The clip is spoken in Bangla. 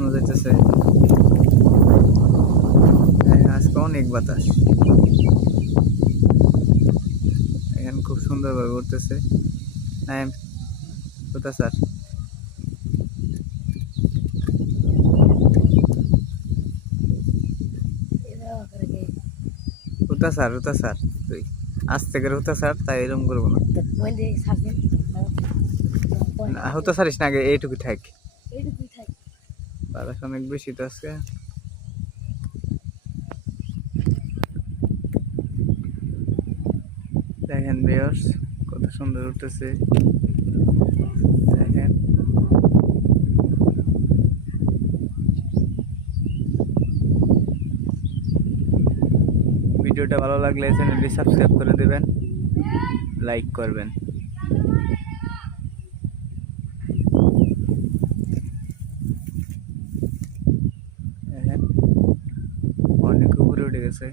উড়ানো যাইতেছে। আজকে অনেক বাতাস, এখানে খুব সুন্দরভাবে উঠতেছে। কোথা স্যার? উতা স্যার, উতা স্যার, তুই আস্তে করে উতা স্যার, তাই এরকম করবো না। হতে সারিস না, আগে এইটুকু থাক। বাতাস অনেক বেশি তো আজকে। দেখেন ভিউয়ার্স, কত সুন্দর উঠতেছে। দেখেন ভিডিওটা ভালো লাগলে চ্যানেলটি সাবস্ক্রাইব করে দেবেন, লাইক করবেন। দেখেন অনেক উপরে উঠে গেছে।